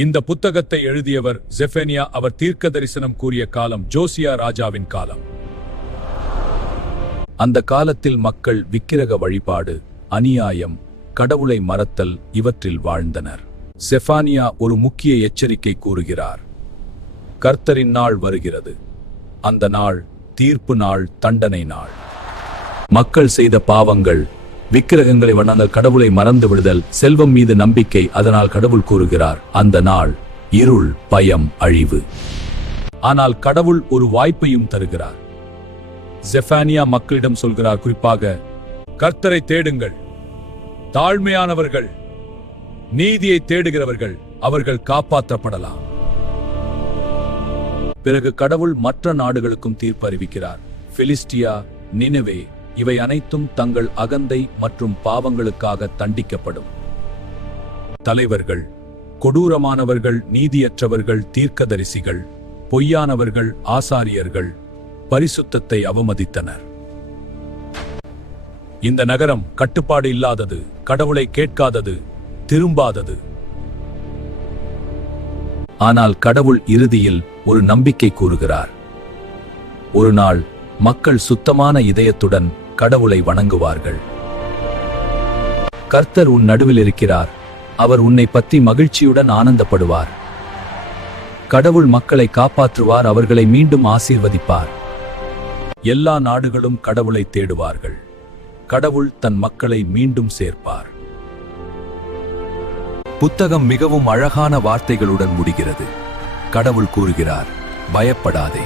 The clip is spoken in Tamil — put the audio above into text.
இந்த புத்தகத்தை எழுதியவர் செஃபனியா. அவர் தீர்க்க தரிசனம் கூறிய காலம் ஜோசியா ராஜாவின் காலம். அந்த காலத்தில் மக்கள் விக்கிரக வழிபாடு, அநியாயம், கடவுளை மறத்தல் இவற்றில் வாழ்ந்தனர். செஃபானியா ஒரு முக்கிய எச்சரிக்கை கூறுகிறார். கர்த்தரின் நாள் வருகிறது. அந்த நாள் தீர்ப்பு நாள், தண்டனை நாள். மக்கள் செய்த பாவங்கள், விக்கிரகங்களை வணங்கல், கடவுளை மறந்து விடுதல், செல்வம் மீது நம்பிக்கை. அதனால் கடவுள் கூறுகிறார், அந்த நாள் இருள், பயம், அழிவு. ஆனால் கடவுள் ஒரு வாய்ப்பையும் தருகிறார். செஃபானியா மக்களிடம் சொல்கிறார், குறிப்பாக கர்த்தரை தேடுங்கள், தாழ்மையானவர்கள், நீதியை தேடுகிறவர்கள், அவர்கள் காப்பாற்றப்படலாம். பிறகு கடவுள் மற்ற நாடுகளுக்கும் தீர்ப்பு அறிவிக்கிறார். பிலிஸ்டியா, நினிவே, இவை அனைத்தும் தங்கள் அகந்தை மற்றும் பாவங்களுக்காக தண்டிக்கப்படும். தலைவர்கள், கொடூரமானவர்கள், நீதியற்றவர்கள், தீர்க்கதரிசிகள், பொய்யானவர்கள், ஆசாரியர்கள் பரிசுத்தத்தை அவமதித்தனர். இந்த நகரம் கட்டுப்பாடு இல்லாதது, கடவுளை கேட்காதது, திரும்பாதது. ஆனால் கடவுள் இறுதியில் ஒரு நம்பிக்கை கூறுகிறார். ஒரு நாள் மக்கள் சுத்தமான இதயத்துடன் கடவுளை வணங்குவார்கள். கர்த்தர் உன் நடுவில் இருக்கிறார். அவர் உன்னை பற்றி மகிழ்ச்சியுடன் ஆனந்தப்படுவார். கடவுள் மக்களை காப்பாற்றுவார், அவர்களை மீண்டும் ஆசீர்வதிப்பார். எல்லா நாடுகளும் கடவுளை தேடுவார்கள். கடவுள் தன் மக்களை மீண்டும் சேர்ப்பார். புத்தகம் மிகவும் அழகான வார்த்தைகளுடன் முடிகிறது. கடவுள் கூறுகிறார், பயப்படாதே.